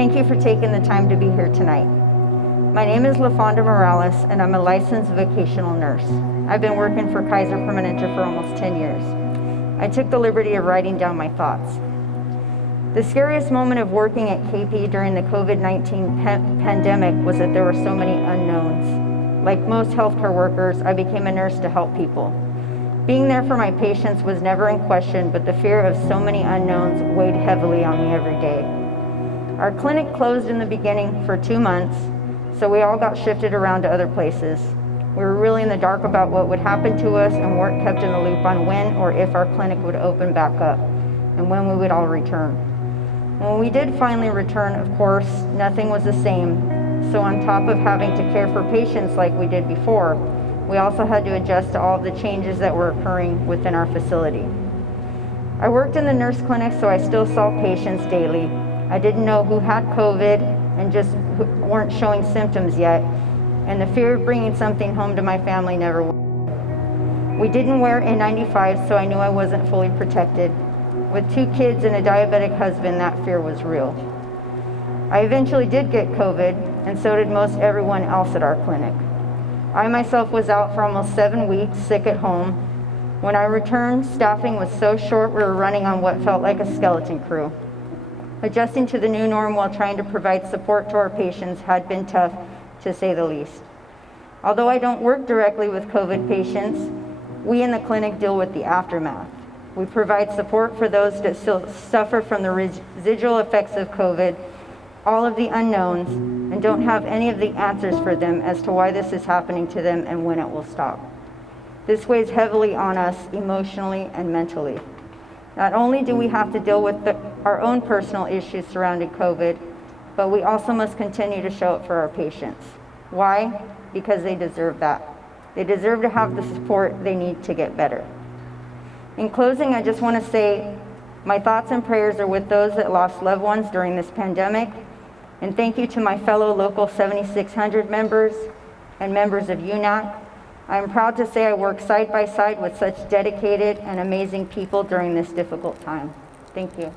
Thank you for taking the time to be here tonight. My name is LaFonda Morales, and I'm a licensed vocational nurse. I've been working for Kaiser Permanente for almost 10 years. I took the liberty of writing down my thoughts. The scariest moment of working at KP during the COVID-19 pandemic was that there were so many unknowns. Like most healthcare workers, I became a nurse to help people. Being there for my patients was never in question, but the fear of so many unknowns weighed heavily on me every day. Our clinic closed in the beginning for 2 months, so we all got shifted around to other places. We were really in the dark about what would happen to us and weren't kept in the loop on when or if our clinic would open back up and when we would all return. When we did finally return, of course, nothing was the same. So on top of having to care for patients like we did before, we also had to adjust to all of the changes that were occurring within our facility. I worked in the nurse clinic, so I still saw patients daily. I didn't know who had COVID and just weren't showing symptoms yet, and the fear of bringing something home to my family never went. We didn't wear N95, so I knew I wasn't fully protected. With 2 kids and a diabetic husband, that fear was real. I eventually did get COVID, and so did most everyone else at our clinic. I myself was out for almost 7 weeks, sick at home. When I returned, staffing was so short we were running on what felt like a skeleton crew. Adjusting to the new norm while trying to provide support to our patients had been tough, to say the least. Although I don't work directly with COVID patients, we in the clinic deal with the aftermath. We provide support for those that still suffer from the residual effects of COVID, all of the unknowns, and don't have any of the answers for them as to why this is happening to them and when it will stop. This weighs heavily on us emotionally and mentally. Not only do we have to deal with our own personal issues surrounding COVID, but we also must continue to show up for our patients. Why? Because they deserve that. They deserve to have the support they need to get better. In closing, I just want to say my thoughts and prayers are with those that lost loved ones during this pandemic, and thank you to my fellow Local 7600 members and members of UNAC. I am proud to say I work side by side with such dedicated and amazing people during this difficult time. Thank you.